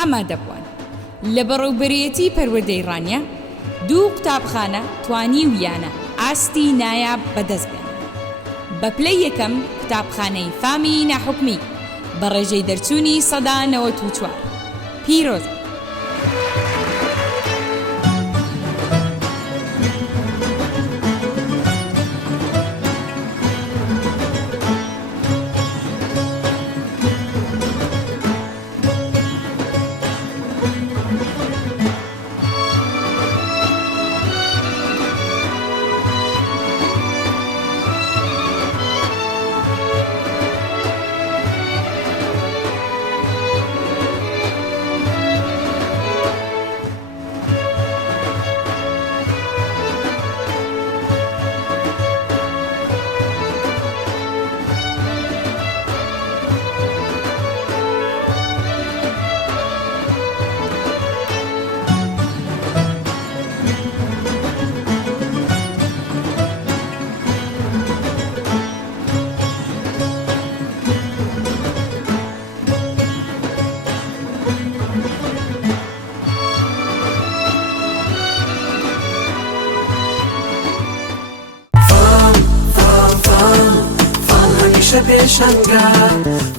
ئامادە بوون لە بەڕێوەبەرێتی پەروەردەی ڕانیە دوو قوتابخانە توانی ویانە ئاستی نایاب بەدەست بێن. بە پلەی یەکەم قوتابخانەی فامی ناحوکمی بە ڕێژەی دەرچوونی سەدا 94 پیرۆزە. پێشەنگە